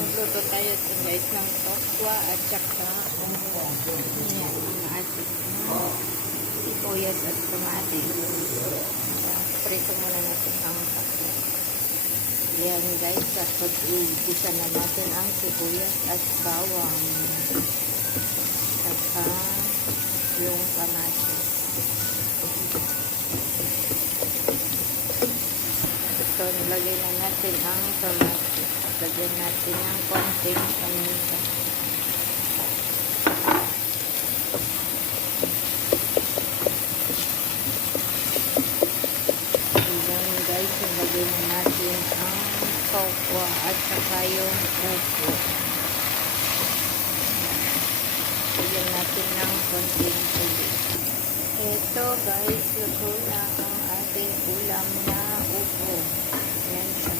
Magluto tayo guys ng tokwa at saka yan, ang ating sibuyas at kamatis. Prito muna natin ang tokwa. Yan guys, tapos igisa na natin ang sibuyas at bawang. Saka yung kamatis. So, nilagay na natin ang kamatis. Lagyan natin ng konting paminta. Ayan guys, nilagay na natin ang tokwa at saka yung upo. Lagyan natin ng konting tubig. Ito guys, luto na ang ating ulam na upo. Yan siya